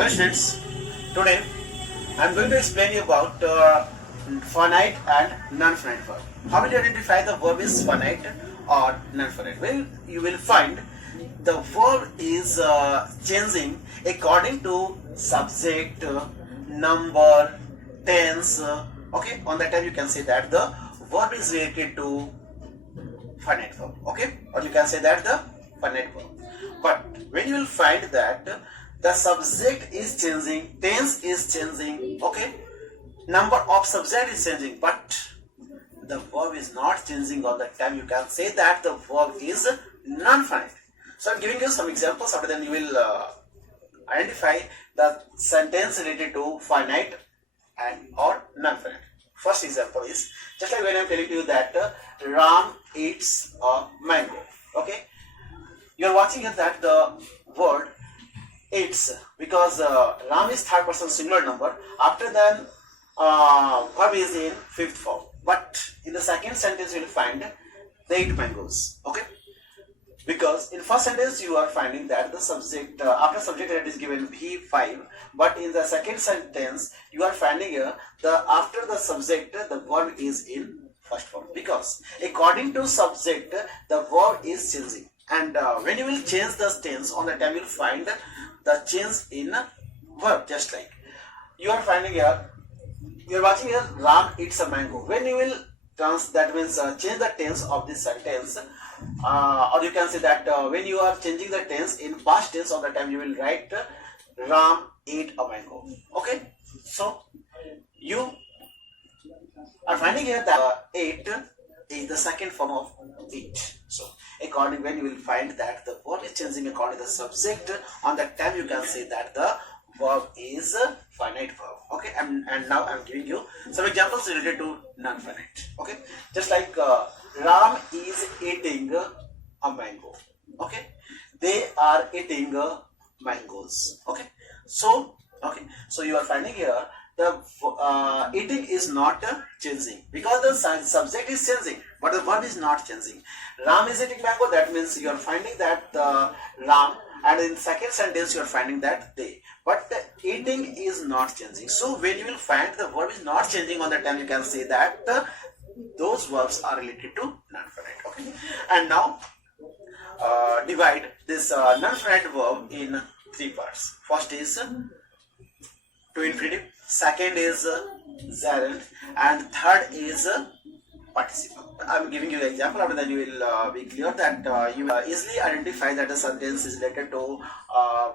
Hello students, today I am going to explain you about finite and non-finite verb. How will you identify the verb is finite or non-finite? Well, you will find the verb is changing according to subject, number, tense. Okay, on that time you can say that the verb is related to finite verb. Okay, or you can say that the finite verb. But when you will find that the subject is changing, tense is changing, okay, number of subject is changing, but the verb is not changing all the time, you can say that the verb is non-finite. So I'm giving you some examples, after then you will identify the sentence related to finite and or non-finite. First example is just like when I'm telling you that Ram eats a mango. Okay, you are watching here that the word eats, because Ram is third person singular number. After then verb is in fifth form. But in the second sentence you will find they eat mangoes. Okay, because in first sentence you are finding that the subject after subject that is given V5, but in the second sentence you are finding here the after the subject the verb is in first form, because according to subject the verb is changing, and when you will change the tense on the time you will find the change in verb. Just like you are finding here, you are watching here Ram eats a mango. When you will that means change the tense of this sentence, or you can say that when you are changing the tense in past tense, all the time you will write Ram ate a mango. Okay, so you are finding here that ate is the second form of eat. So according when you will find that the verb is changing according to the subject, on that time you can say that the verb is finite verb. Okay, and now I'm giving you some examples related to non-finite. Okay, just like Ram is eating a mango. Okay, they are eating mangoes. Okay, so you are finding here the eating is not changing, because the subject is changing but the verb is not changing. Ram is eating mango, that means you are finding that the Ram, and in second sentence you are finding that they, but the eating is not changing. So when you will find the verb is not changing, on the time you can say that those verbs are related to non-finite. Okay, and now divide this non-finite verb in three parts. First is to infinitive, second is gerund, and third is participle. I'm giving you an example, after that you will be clear that you will easily identify that a sentence is related to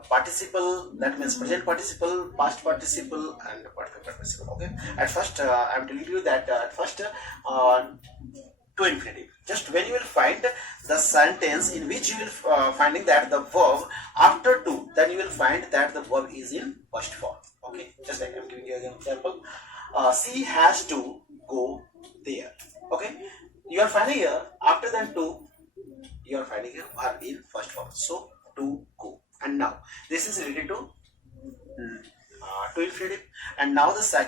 participle, that means present participle, past participle, and perfect participle. Okay, at first I'm telling you that at first to infinitive, just when you will find the sentence in which you will finding that the verb after to, then you will find that the verb is in first form. Okay, just like I'm giving you an example, she has to go there. Okay, you are finding here after then to, you are finding here verb in first form, so to go. And now this is related to infinitive, and now the second